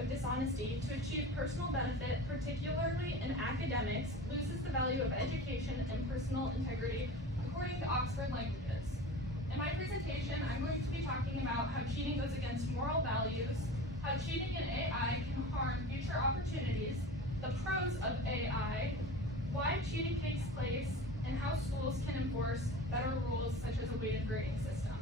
of dishonesty to achieve personal benefit, particularly in academics, loses the value of education and personal integrity, according to Oxford Languages. In my presentation, I'm going to be talking about how cheating goes against moral values, how cheating in AI can harm future opportunities, the pros of AI, why cheating takes place, and how schools can enforce better rules such as a weighted grading system.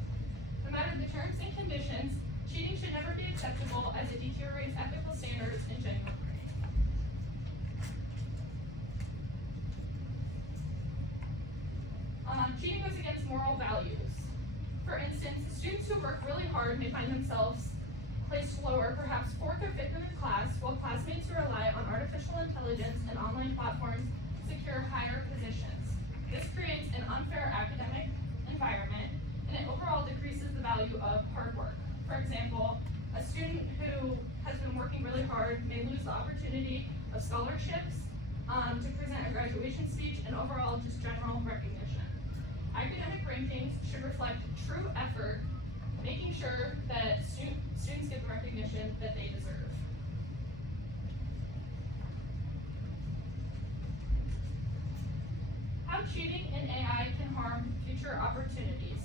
No matter the terms and conditions, cheating should never be acceptable as it deteriorates ethical standards and genuine learning. Cheating goes against moral values. For instance, students who work really hard may find themselves placed lower, perhaps 4th or 5th in their class, while classmates who rely on artificial intelligence and online platforms secure higher positions. This creates an unfair academic environment, and it overall decreases the value of hard work. For example, a student who has been working really hard may lose the opportunity of scholarships, to present a graduation speech, and overall just general recognition. Academic rankings should reflect true effort, making sure that students get the recognition that they deserve. How cheating in AI can harm future opportunities.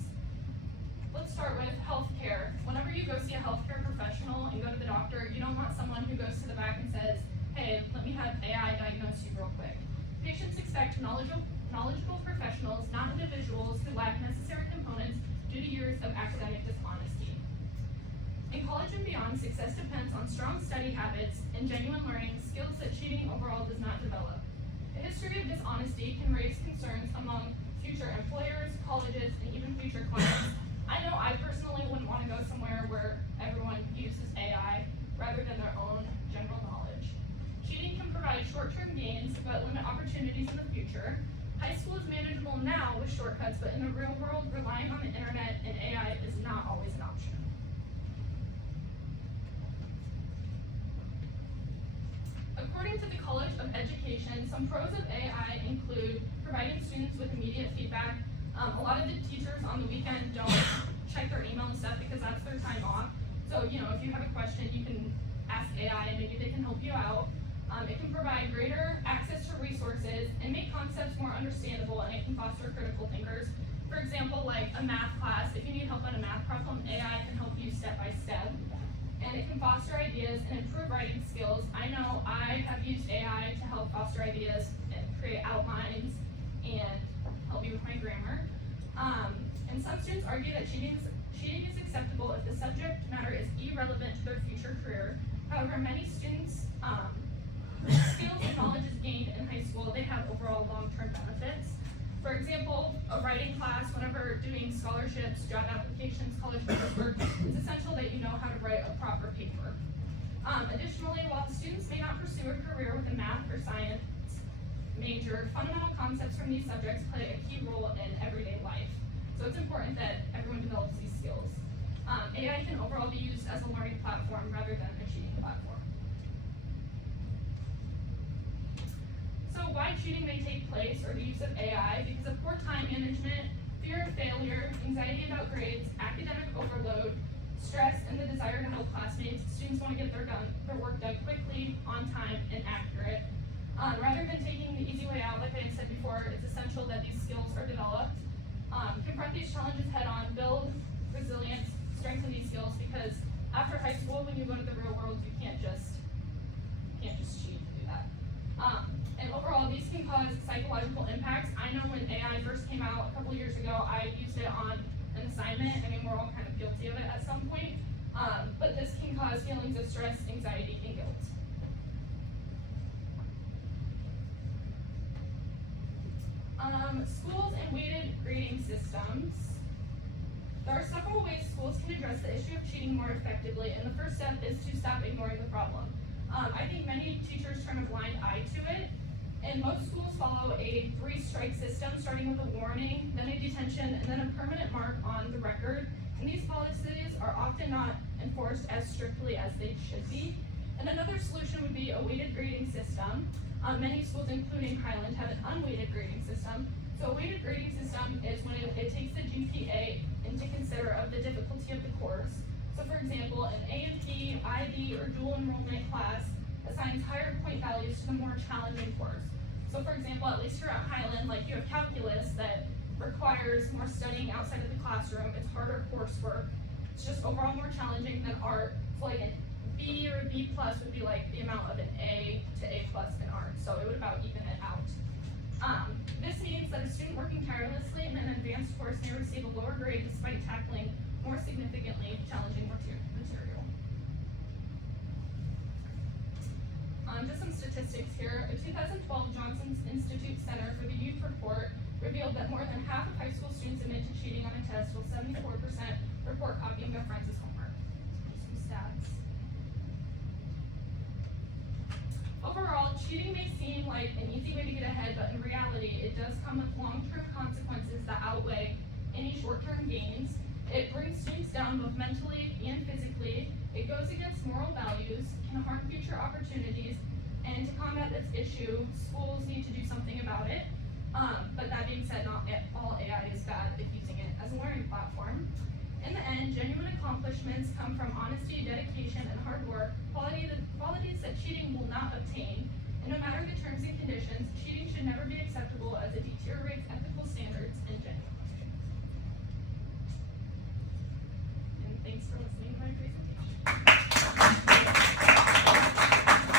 Let's start with healthcare. Whenever you go see a healthcare professional and go to the doctor, you don't want someone who goes to the back and says, hey, let me have AI diagnose you real quick. Patients expect knowledgeable professionals, not individuals who lack necessary components due to years of academic dishonesty. In college and beyond, success depends on strong study habits and genuine learning, skills that cheating overall does not develop. A history of dishonesty can raise concerns among future employers, colleges, and even future clients. I know I personally wouldn't want to go somewhere where everyone uses AI rather than their own general knowledge. Cheating can provide short-term gains, but limit opportunities in the future. High school is manageable now with shortcuts, but in the real world, relying on the internet and AI is not always an option. According to the College of Education, some pros of AI include providing students with immediate feedback. A lot of the teachers on the weekend don't check their email and stuff because that's their time off. So, if you have a question, you can ask AI and maybe they can help you out. It can provide greater access to resources and make concepts more understandable, and it can foster critical thinkers. For example, like a math class, if you need help on a math problem, AI can help you step by step. And it can foster ideas and improve writing skills. I know I have used AI to help foster ideas and create outlines and help me with my grammar. And some students argue that cheating is acceptable if the subject matter is irrelevant to their future career. However, many students' skills and knowledge is gained in high school, they have overall long-term benefits. For example, a writing class, whenever doing scholarships, job applications, college coursework, it's essential that you know how to write a proper paper. Additionally, while students may not pursue a career with a math or science major, fundamental concepts from these subjects play a key role in everyday life. So it's important that everyone develops these skills. AI can overall be used as a learning platform rather than a cheating platform. So why cheating may take place, or the use of AI, because of poor time management, fear of failure, anxiety about grades, academic overload, stress, and the desire to help classmates. Students want to get their work done quickly, on time, and accurate. Rather than taking the easy way out, like I had said before, it's essential that these skills are developed. Confront these challenges head on, build resilience, strengthen these skills, because after high school, when you go to the real world, you can't just cheat to do that. And overall, these can cause psychological impacts. I know when AI first came out a couple years ago, I used it on an assignment. I mean, we're all kind of guilty of it at some point. But this can cause feelings of stress, anxiety, and guilt. Schools and weighted grading systems. There are several ways schools can address the issue of cheating more effectively, and the first step is to stop ignoring the problem. I think many teachers turn a blind eye to it, and most schools follow a 3-strike system, starting with a warning, then a detention, and then a permanent mark on the record. And these policies are often not enforced as strictly as they should be. And another solution would be a weighted grading system. Many schools, including Highland, have an unweighted grading system. So a weighted grading system is when it takes the GPA into consider of the difficulty of the course. So for example, an A&P, IB, or dual enrollment class assigns higher point values to the more challenging course. So for example, at least here at Highland, like you have calculus that requires more studying outside of the classroom. It's harder coursework. It's just overall more challenging than art. So like an B or a B plus would be like the amount of an A to A plus in art. So it would about even it out. This means that a student working tirelessly in an advanced course may receive a lower grade despite tackling more significantly challenging material. Just some statistics here. A 2012 Johnson Institute Center for the Youth report revealed that more than half of high school students admit to cheating on a test, while 74% report copying their friends' homework. Just some stats. Overall, cheating may seem like an easy way to get ahead, but in reality, it does come with long-term consequences that outweigh any short-term gains. It brings students down both mentally and physically. It goes against moral values, can harm future opportunities, and to combat this issue, schools need to do something about it. But that being said, not all AI is bad if using it as a learning platform. In the end, genuine accomplishments come from honesty, dedication, and hard work, qualities that cheating will not obtain. And no matter the terms and conditions, cheating should never be acceptable as it deteriorates ethical standards